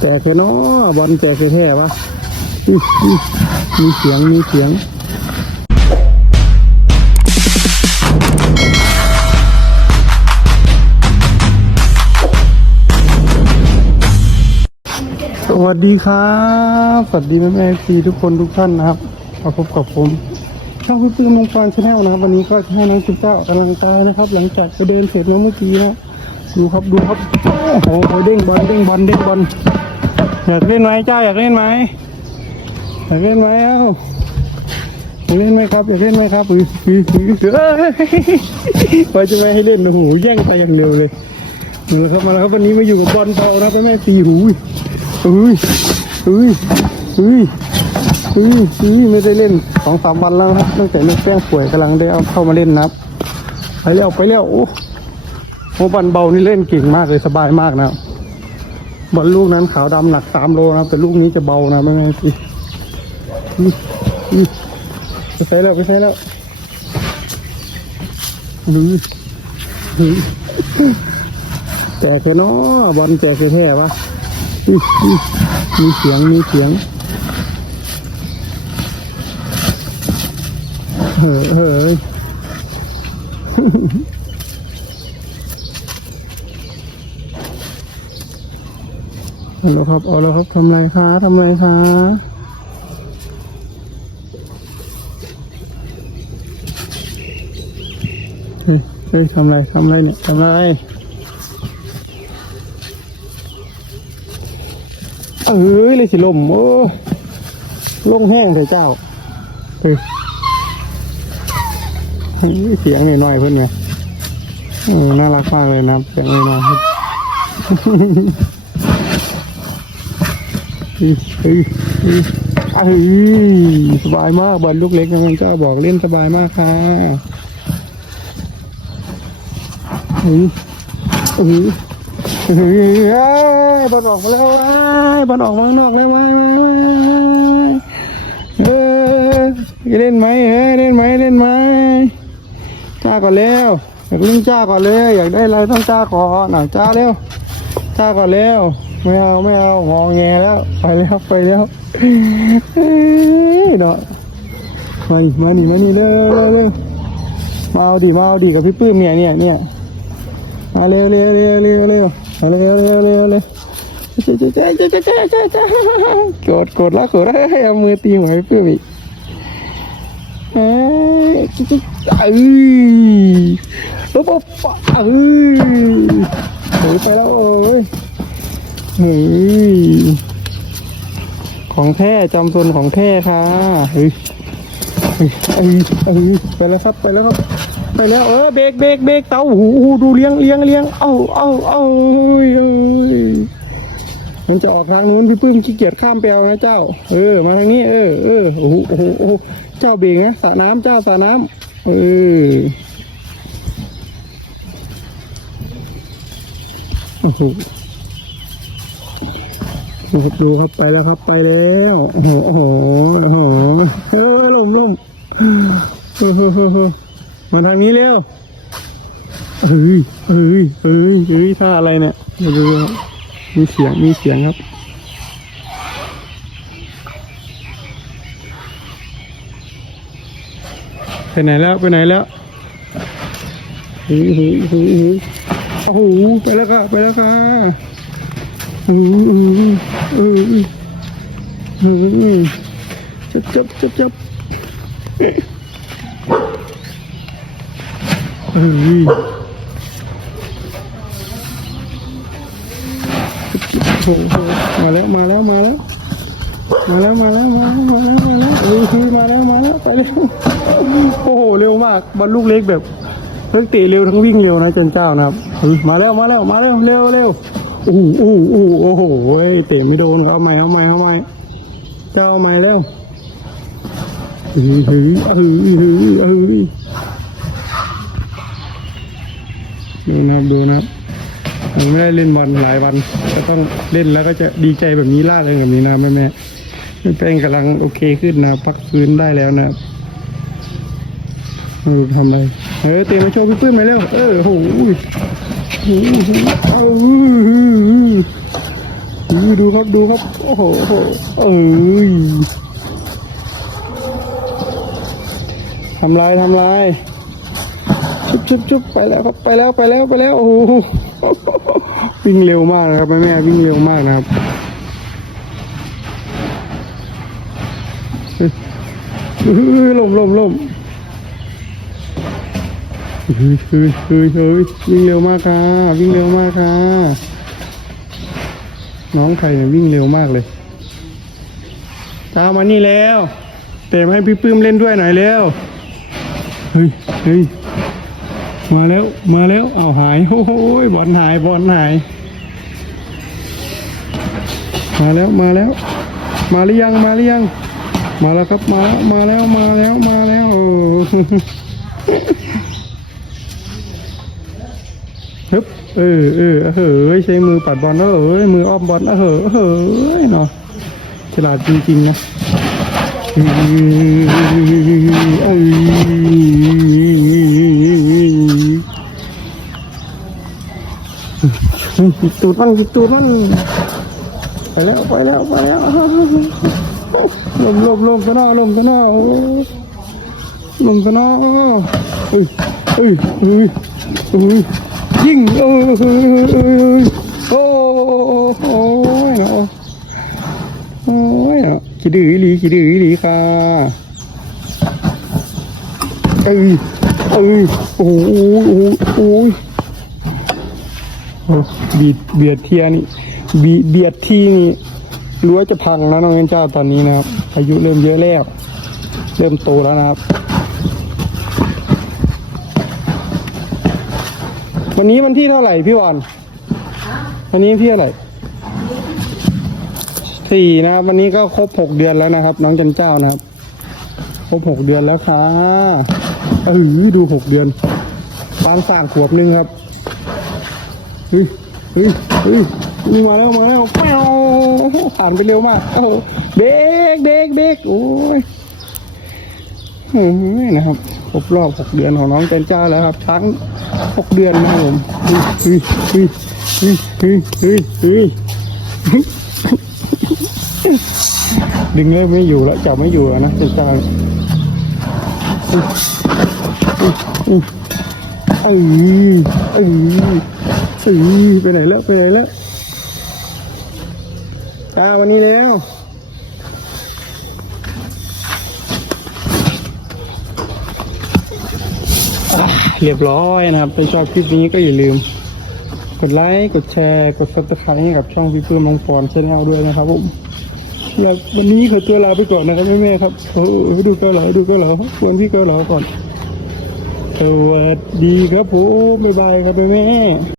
แตกเลยเนาะบอลแตกแท้วะมีเสียงมีเสียงสวัสดีครับ สวัสดีแม่แม่พีทุกคนทุกท่านนะครับมาพบกับผมช่องพี่ปื้มงฟอนชาแนลนะครับวันนี้ก็ให้น้องจุ๊บเจ้ากกำลังกายนะครับ หลังจากไปเดินเสร็จเมื่อกี้นะดูครับดูครับโอ้โหเด้งบอลเด้งบอลเด้งบอล อยากเล่นไหมเจ้าอยากเล่นไหมอยากเล่นไหมเอ้าอยากเล่นไหมครับอยากเล่นไหมครับอุ้ยอุ้ยอุ้ยเอ้ยไปจะไม่ให้เล่นโอ้โหแย่งไปอย่างเร็วเลยเออครับมาแล้วครับวันนี้มาอยู่กับบอลเบานะพ่อแม่ตีหูอุ้ยอุ้ยอุ้ยอุ้ยอุ้ยไม่ได้เล่นสองสามวันแล้วครับตั้งแต่นึกแป้งป่วยกำลังได้เอาเข้ามาเล่นนะครับไปแล้วไปแล้วโอ้โหบอลเบานี่เล่นเก่งมากเลยสบายมากนะครับ บอลลูกนั้นขาวดำหนักสามโลนะแต่ลูกนี้จะเบานะไม่ไงสิไปใช้แล้วไปใช้แล้วแตกเลยเนาะบอลแตกแท้ๆวะมีเสียงมีเสียงเฮ้ย เฮ้ยเอาแล้วครับเอาแล้วครับทำไรคะทำไรคะเฮ้ยเฮ้ยทำไรทำไรเนี่ยทำไรเอ้ยเลยสิลมโอ้ลงแห้งใส่เจ้าเฮ้ยเสียงหน่อยๆเพื่อนไหมเออน่ารักมากเลยนะเสียงหน่อยๆ เฮ้ยเฮ้ยเฮ้ยสบายมากบอลลูกเล็กยังไงก็บอกเล่นสบายมากค่ะเฮ้ยเฮ้ยเฮ้ยเอ้ยบอลออกมาแล้วว้ยบอลออกมาข้างนอกแล้วเว้ยเอ้ยเล่นไหมเอ้ยเล่นไหมเล่นไหมจ้าก่อนเร็วอยากเล่นจ้าก่อนเลย อยากได้อะไรต้องจ้าก่อนอะจ้าเร็วจ้าก่อนเร็ว ไม่เอาไม่เอางองแงแล้ว ไปแล้วไปแล้วเนาะมาดิมาดิมาดิเร็วเร็วเร็วมาเอาดิมาเอาดิกับพี่ปื้มเนี่ยเนี่ยเนี่ยมาเร็วเร็วเร็วเร็วเร็วมาเร็วเร็วเร็วเร็วเจ๊เจ๊เจ๊เจ๊เจ๊เจ๊เจ๊กดกดแล้วกดแล้วเอามือตีหัวพี่ปื้มอีกเอ้ยจิ๊จิ๊เอ้ยปุ๊บปุ๊บเอ้ยไปแล้วเอ้ย เฮ้ยของแท้จำส่วนของแท้ค่ะเฮ้ยเฮ้ยเอ้ยเอ้ยไปแล้วครับไปแล้วครับไปแล้วเออเบรกเบรกเบรกเตาหูดูเลี้ยงเลี้ยงเลี้ยงเอ้าเอ้าเอ้าอุ้ยมันจะออกทางนู้นพี่ปื้มขี้เกียจข้ามแปลวนะเจ้า เออ มาทางนี้เออเออโอ้โหโอ้โหโอ้เจ้าเบรกนะสระน้ำเจ้าสระน้ำเออโอ้โห ดูครับดูครับไปแล้วครับไปแล้วโอ้โหโอ้โหโอ้โหเออลมลมมาทางนี้เร็วเฮ้ยเฮ้ยเฮ้ยเฮ้ยท่าอะไรเนี่ยเดี๋ยวดูมีเสียงมีเสียงครับไปไหนแล้วไปไหนแล้วเฮ้ยเฮ้ยเฮ้ยเฮ้ยโอ้โหไปแล้วค่ะไปแล้วค่ะ จับจับจับจับเฮ้ยโอ้โหมาแล้วมาแล้วมาแล้วมาแล้วมาแล้วมาแล้วมาแล้วมาแล้วเอ้ยมาแล้วมาแล้วไปเร็วโอ้โหเร็วมากบอลลูกเล็กแบบเพิ่งเตะเร็วทั้งวิ่งเร็วนะจันเจ้านะครับมาแล้วมาแล้วมาแล้วเร็วเร็ว โอ้โหโอ้โหโอ้โหเตะไม่โดนเอาใหม่เอาใหม่เอาใหม่เจ้าเอาใหม่เร็วเฮ้ยเฮ้ยเฮ้ยเฮ้ยเฮ้ยดูนะครับดูนะครับผมไม่ได้เล่นบอลหลายวัน ก็ต้องเล่นแล้วก็จะดีใจแบบนี้ล่าเลยแบบนี้นะแม่แม่แม่แป้งกำลังโอเคขึ้นนะพักฟื้นได้แล้วนะครับ ไม่รู้ทำอะไรเฮ้ยเตะมาโชว์พี่ปื้มมาเร็วเออโอ้โหโอ้โหเอาดูครับดูครับโอ้โหโอ้โหเอ้ยทำลายทำลายชุบชุบชุบไปแล้วครับไปแล้วไปแล้วไปแล้วโอ้โหวิ่งเร็วมากนะครับแม่แม่วิ่งเร็วมากนะครับเฮ้ยล่มล่มล่ม เฮ้ยเฮ้ยเฮ้ยเฮ้ยวิ่งเร็วมากค่ะ วิ่งเร็วมากค่ะ น้องไทยเนี่ยวิ่งเร็วมากเลยตามมานี่แล้ว เตะมให้พี่ปื้มเล่นด้วยหน่อยแล้วเฮ้ยเฮ้ยมาแล้ว มาแล้ว เอาหาย โอ้โหบอลหาย บอลหาย มาแล้ว มาแล้ว มาหรือยัง มาหรือยัง มาแล้วครับ มาแล้ว มาแล้ว มาแล้ว มาแล้ว โอ้ ฮึบเออเออเฮ้ยใช้มือปัดบอลเออเอ้ยมืออ้อมบอลเออเฮ้ยเฮ้ยเนาะฉลาดจริงๆนะเอ้ยปิดตูดมันปิดตูดมันไปแล้วไปแล้วไปแล้วลมลมลมกันหน้าลมกันหน้าลมกันหน้าเอ้ยเอ้ยเอ้ยเอ้ย ยิ่งเอ้ยเอ้ยเอ้ยโอ้โอ้ยเนาะโอ้ยเนาะขี้ดื้อหลีขี้ดื้อหลีค่ะเอ้ยเอ้ยโอ้โหโอ้โหโอ้ยโอ้บีดเบียดเทียนี่บีเบียดที่นี่รั้วจะพังแล้วน้องเอ็นเจ้าตอนนี้นะครับอายุเริ่มเยอะแล้ว เริ่มโตแล้วนะครับ วันนี้วันที่เท่าไหร่พี่วอนวันนี้พี่เท่าไหร่สี่นะครับ วันนี้ก็ครบหกเดือนแล้วนะครับ น้องจันเจ้านะครับ ครบหกเดือนแล้วค่ะเออดูหกเดือนตอนสร้างขวบหนึ่งครับเฮ้ยเฮ้ยเฮ้ยมาแล้วมาแล้วแป้วผ่านไปเร็วมากโอ้โหเด็กเด็กเด็กโอ้ยเฮ้ยนะครับครบรอบหกเดือนของน้องจันเจ้าแล้วครับช้าง หกเดือนนะผมเฮ้ยเฮ้ยเฮ้ยเฮ้ยเฮ้ยเฮ้ยดึงเริ่มไม่อยู่แล้วจับไม่อยู่แล้วนะเป็นจางเออเออเออไปไหนแล้วไปไหนแล้วจ้าวันนี้แล้ว เรียบร้อยนะครับถ้าชอบคลิปนี้ก็อย่าลืม กดไลค์ กดแชร์ กดซับสไครต์ให้กับช่องพี่เพื่อนมองฟอนชแนลด้วยนะครับผมอยากวันนี้ขอตัวลาไปก่อนนะครับแม่ๆครับโอ้ดูเกาเหลาดูเกาเหลาชวนพี่เกาเหลาก่อน สวัสดีครับผมบ๊ายบายครับแม่